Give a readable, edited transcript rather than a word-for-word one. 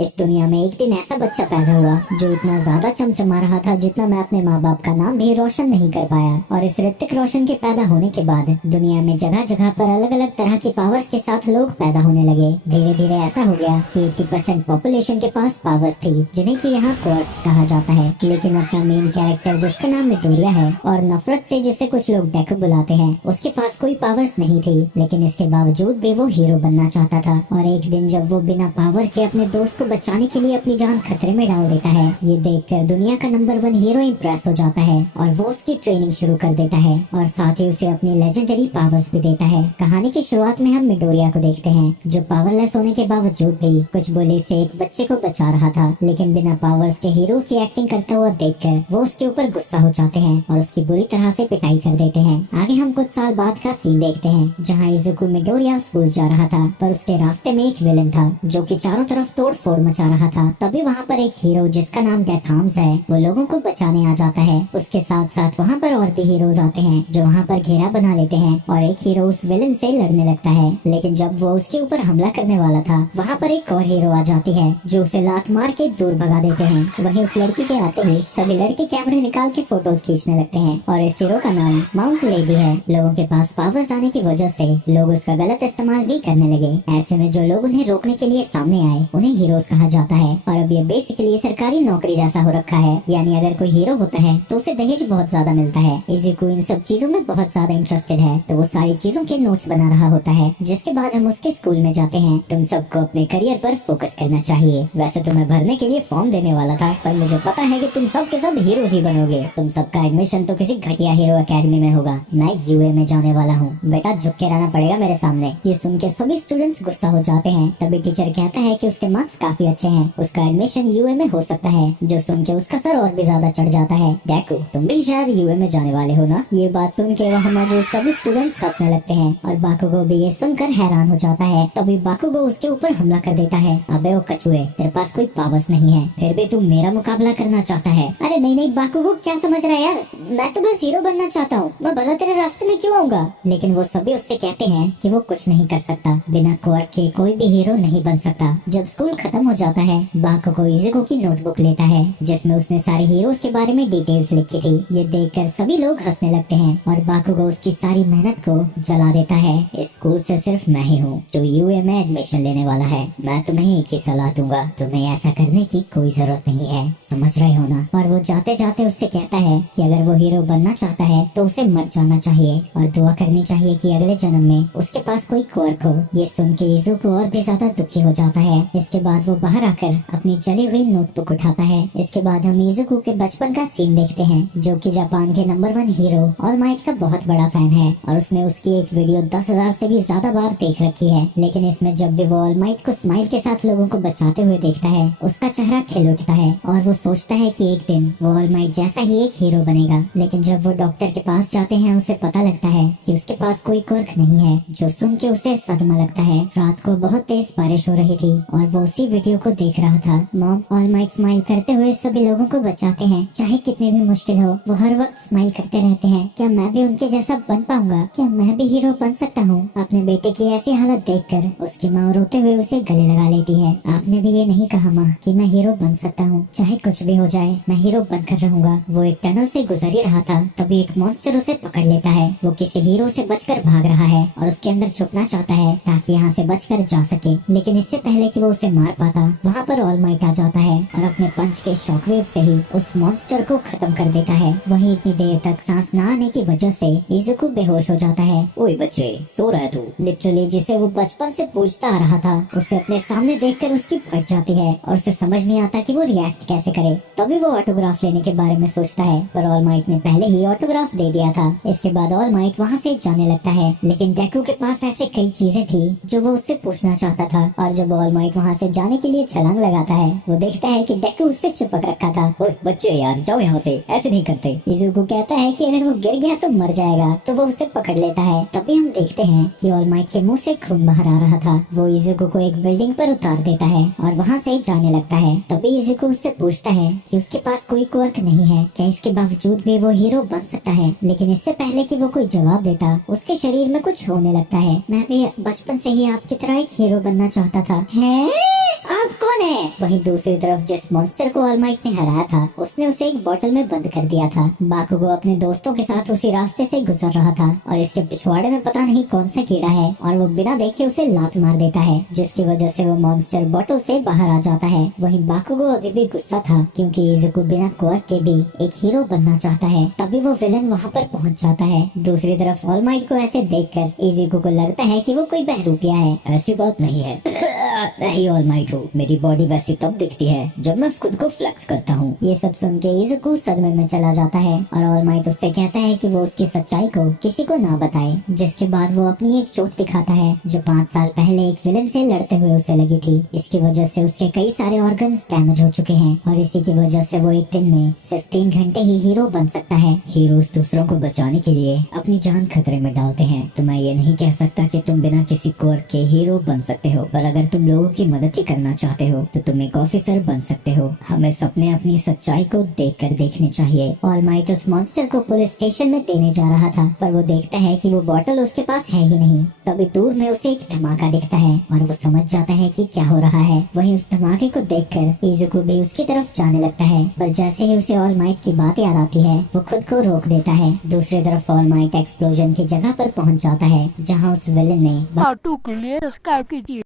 इस दुनिया में एक दिन ऐसा बच्चा पैदा हुआ जो इतना ज्यादा चमचमा रहा था जितना मैं अपने माँ बाप का नाम भी रोशन नहीं कर पाया। और इस ऋतिक रोशन के पैदा होने के बाद दुनिया में जगह जगह पर अलग अलग तरह के पावर्स के साथ लोग पैदा होने लगे। धीरे धीरे ऐसा हो गया कि 80% पॉपुलेशन के पास पावर्स थी जिन्हें की यहाँ क्वर्क्स कहा जाता है। लेकिन अपना मेन कैरेक्टर जिसका नाम मिडोरिया है और नफरत से जिसे कुछ लोग डेकू बुलाते हैं, उसके पास कोई पावर्स नहीं थी। लेकिन इसके बावजूद भी वो हीरो बनना चाहता था। और एक दिन जब वो बिना पावर के अपने दोस्त को बचाने के लिए अपनी जान खतरे में डाल देता है, ये देखकर दुनिया का नंबर 1 हीरो इम्प्रेस हो जाता है और वो उसकी ट्रेनिंग शुरू कर देता है और साथ ही उसे अपनी लेजेंडरी पावर्स भी देता है। कहानी की शुरुआत में हम मिडोरिया को देखते हैं जो पावरलेस होने के बावजूद भी कुछ बुले से एक बच्चे को बचा रहा था। लेकिन बिना पावर्स के हीरो की एक्टिंग करता हुआ देखकर वो उसके ऊपर गुस्सा हो जाते हैं और उसकी बुरी तरह से पिटाई कर देते हैं। आगे हम कुछ साल बाद का सीन देखते हैं जहाँ इजुको मिडोरिया स्कूल जा रहा था, पर उसके रास्ते में एक विलन था जो कि चारों तरफ तोड़ फोड़ मचा रहा था। तभी वहाँ पर एक हीरो जिसका नाम डेथ आर्म्स है वो लोगों को बचाने आ जाता है। उसके साथ साथ वहाँ पर और भी हीरोज आते हैं जो वहाँ पर घेरा बना लेते हैं और एक हीरो उस विलन से लड़ने लगता है। लेकिन जब वो उसके ऊपर हमला करने वाला था, वहाँ पर एक और हीरो आ जाती है जो उसे लात मार के दूर भगा देते हैं। वहीं उस लड़की के आते ही सभी लड़के कैमरे निकाल के फोटोज खींचने लगते हैं और इस हीरो का नाम माउंट लेडी है। लोगों के पास पावर्स आने की वजह से लोग उसका गलत इस्तेमाल भी करने लगे। ऐसे में जो लोग उन्हें रोकने के लिए सामने आए उन्हें हीरोज कहा जाता है। और अब ये बेसिकली सरकारी नौकरी जैसा हो रखा है, यानी अगर कोई हीरो होता है तो उसे दहेज बहुत ज्यादा मिलता है। इजुको इन सब चीजों में बहुत ज्यादा इंटरेस्टेड है तो वो सारी चीजों के नोट्स बना रहा होता है। जिसके बाद हम उसके स्कूल में जाते हैं। तुम सबको अपने करियर पर फोकस करना चाहिए। वैसे तुम्हें भरने के लिए फॉर्म देने वाला था, पर मुझे पता है कि तुम सब के सब हीरोज ही बनोगे। तुम सबका एडमिशन तो किसी घटिया हीरो एकेडमी में होगा। मैं यूए में जाने वाला हूँ, बेटा झुक के रहना पड़ेगा मेरे सामने। ये सुन के सभी स्टूडेंट्स गुस्सा हो जाते हैं। तभी टीचर कहता है कि उसके मार्क्स काफी अच्छे हैं, उसका एडमिशन यूए में हो सकता है। जो सुन के उसका सर और भी ज्यादा चढ़ जाता है। डेकू, तुम भी शायद यूए में जाने वाले हो ना? ये बात सुन के वहाँ मौजूद सभी स्टूडेंट्स हंसने लगते हैं और बाकुगो भी ये सुनकर हैरान हो जाता है। तभी बाकुगो उसके ऊपर हमला कर देता है। अबे ओ कछुए, तेरे पास कोई पावर्स नहीं है, फिर भी तू मेरा मुकाबला करना चाहता है? अरे नहीं नहीं बाकुगो, क्या समझ रहा है यार, मैं तो बस हीरो बनना चाहता हूँ, मैं भला तेरे रास्ते में क्यों आऊंगा? लेकिन वो सभी उससे कहते हैं कि वो कुछ नहीं कर सकता, बिना क्वर्क के कोई भी हीरो नहीं बन सकता। जब स्कूल खत्म हो जाता है, बाकुगो इजुको की नोटबुक लेता है जिसमें उसने सारे हीरोज के बारे में डिटेल्स लिखी थी। ये देखकर सभी लोग हंसने लगते हैं और बाकुगो उसकी सारी मेहनत को जला देता है। इस स्कूल से सिर्फ मैं ही हूँ जो यूए में एडमिशन लेने वाला है। मैं तुम्हें एक ही सलाह दूंगा, तुम्हें ऐसा करने की कोई जरूरत नहीं है, समझ रहे हो ना? और वो जाते जाते उससे कहता है कि अगर वो हीरो बनना चाहता है तो उसे मर जाना चाहिए और दुआ करनी चाहिए कि अगले जन्म में उसके पास कोई क्वर्क हो। ये सुन के इजुको और भी ज्यादा दुखी हो जाता है। इसके बाद वो बाहर आकर अपनी जली हुई नोटबुक उठाता है। इसके बाद हम इजुको के बचपन का सीन देखते हैं जो कि जापान के नंबर 1 हीरो ऑल माइट का बहुत बड़ा फैन है और उसने उसकी एक वीडियो 10,000 से भी ज्यादा बार देख रखी है। लेकिन इसमें जब भी वो ऑल माइट को स्माइल के साथ लोगों को बचाते हुए देखता है, उसका चेहरा खिल उठता है और वो सोचता है कि एक दिन वो ऑल माइट जैसा ही एक हीरो बनेगा। लेकिन जब वो डॉक्टर के पास जाते हैं, उसे पता लगता है कि उसके पास कोई क्वर्क नहीं है, जो सुन के उसे सदमा लगता है। रात को बहुत तेज बारिश हो रही थी और वो उसी वीडियो को देख रहा था। मॉम ऑल माइट स्माइल करते हुए सभी लोगों को बचाते हैं, चाहे कितनी भी मुश्किल हो वो हर वक्त स्माइल करते रहते हैं। क्या मैं भी उनके जैसा बन पाऊंगा? क्या मैं भी हीरो बन सकता हूँ? अपने बेटे की ऐसी हालत देखकर उसकी माँ रोते हुए उसे गले लगा लेती है। आपने भी ये नहीं कहा माँ कि मैं हीरो बन सकता हूँ, चाहे कुछ भी हो जाए मैं हीरो बनकर रहूंगा। वो एक टनल से गुजर ही रहा था, तभी एक मॉन्स्टर उसे पकड़ लेता है। वो किसी हीरो से बचकर भाग रहा है और उसके अंदर छुपना चाहता है ताकि यहाँ से बचकर जा सके। लेकिन इससे पहले कि वो उसे मार पाता, वहाँ पर ऑल माइट आ जाता है और अपने पंच के शॉकवेव से ही उस मॉन्स्टर को खत्म कर देता है। वहीं इतनी देर तक सांस न आने की वजह से इजुको बेहोश हो जाता है। ओए बच्चे, सो रहा है तू? लिटरली जिसे वो बचपन से पूछता आ रहा था, उसे अपने सामने देखकर उसकी फट जाती है और उसे समझ नहीं आता कि वो रिएक्ट कैसे करे। तभी वो ऑटोग्राफ लेने के बारे में सोचता है, पर ऑल माइट ने पहले ही ऑटोग्राफ दे दिया था। इसके बाद ऑल माइट वहाँ से जाने लगता है। लेकिन डेकू के पास ऐसे कई चीजें थी जो वो उससे पूछना चाहता था और जब ऑल माइट वहाँ से जाने के लिए छलांग लगाता है, वो देखता है कि डेकू उससे चिपक रखा था। ओए बच्चे यार, जाओ यहाँ से, ऐसे नहीं करते। इजुको कहता है कि अगर वो गिर गया तो मर जाएगा, तो वो उसे पकड़ लेता है। तभी हम देखते हैं कि ऑल माइट के मुंह से खून बाहर आ रहा था। वो इजुको को एक बिल्डिंग पर उतार देता है और वहाँ से जाने लगता है। तभी इजुको उससे पूछता है कि उसके पास कोई क्वर्क नहीं है, क्या इसके बावजूद भी वो हीरो बन सकता है? लेकिन इससे पहले कि वो कोई जवाब देता, उसके शरीर में कुछ होने लगता है। मैं भी बचपन से ही आपकी तरह एक हीरो बनना चाहता था। है आप कौन है? वहीं दूसरी तरफ जिस मॉन्स्टर को ऑलमाइट ने हराया था उसने उसे एक बोतल में बंद कर दिया था। बाकुगो अपने दोस्तों के साथ उसी रास्ते से गुजर रहा था और इसके पिछवाड़े में पता नहीं कौन सा कीड़ा है और वो बिना देखे उसे लात मार देता है, जिसकी वजह से वो मॉन्स्टर बोतल से बाहर आ जाता है। वहीं बाकुगो अभी भी गुस्सा था क्योंकि इज़ुको बिना क्वर्क के भी एक हीरो बनना चाहता है। तभी वो विलन वहाँ पर पहुँच जाता है। दूसरी तरफ ऑलमाइट को ऐसे देखकर इज़ुको को लगता है कि वो कोई बहरूपिया है। ऐसी बात नहीं है, मैं ही ऑलमाइट हूँ। मेरी बॉडी वैसी तब दिखती है जब मैं खुद को फ्लेक्स करता हूँ। ये सब सुन के इज़ुको सदमे में चला जाता है और ऑलमाइट उससे कहता है कि वो उसकी सच्चाई को किसी को ना बताए, जिसके बाद वो अपनी एक चोट दिखाता है जो 5 साल पहले एक विलन से लड़ते हुए उसे लगी थी। इसकी वजह से उसके कई सारे ऑर्गन्स डैमेज हो चुके हैं और इसी की वजह से वो एक दिन में सिर्फ 3 घंटे ही हीरो बन सकता है। हीरोज दूसरों को बचाने के लिए अपनी जान खतरे में डालते हैं, तो मैं ये नहीं कह सकता कि तुम बिना किसी क्वर्क के हीरो बन सकते हो, पर अगर तुम लोगों की मदद ही करना चाहते हो तो तुम एक ऑफिसर बन सकते हो। हमें सपने अपनी सच्चाई को देखकर देखने चाहिए। ऑलमाइट उस मॉन्स्टर को पुलिस स्टेशन में देने जा रहा था, पर वो देखता है कि वो बोतल उसके पास है ही नहीं। तभी दूर में उसे एक धमाका दिखता है और वो समझ जाता है कि क्या हो रहा है। वहीं उस धमाके को देखकर इज़ुको भी उसकी तरफ जाने लगता है, पर जैसे ही उसे ऑलमाइट की बात याद आती है वो खुद को रोक देता है। दूसरी तरफ ऑलमाइट एक्सप्लोजन की जगह पर पहुंच जाता है जहां उस विलन ने पार्ट 2 के लिए सब्सक्राइब कीजिए।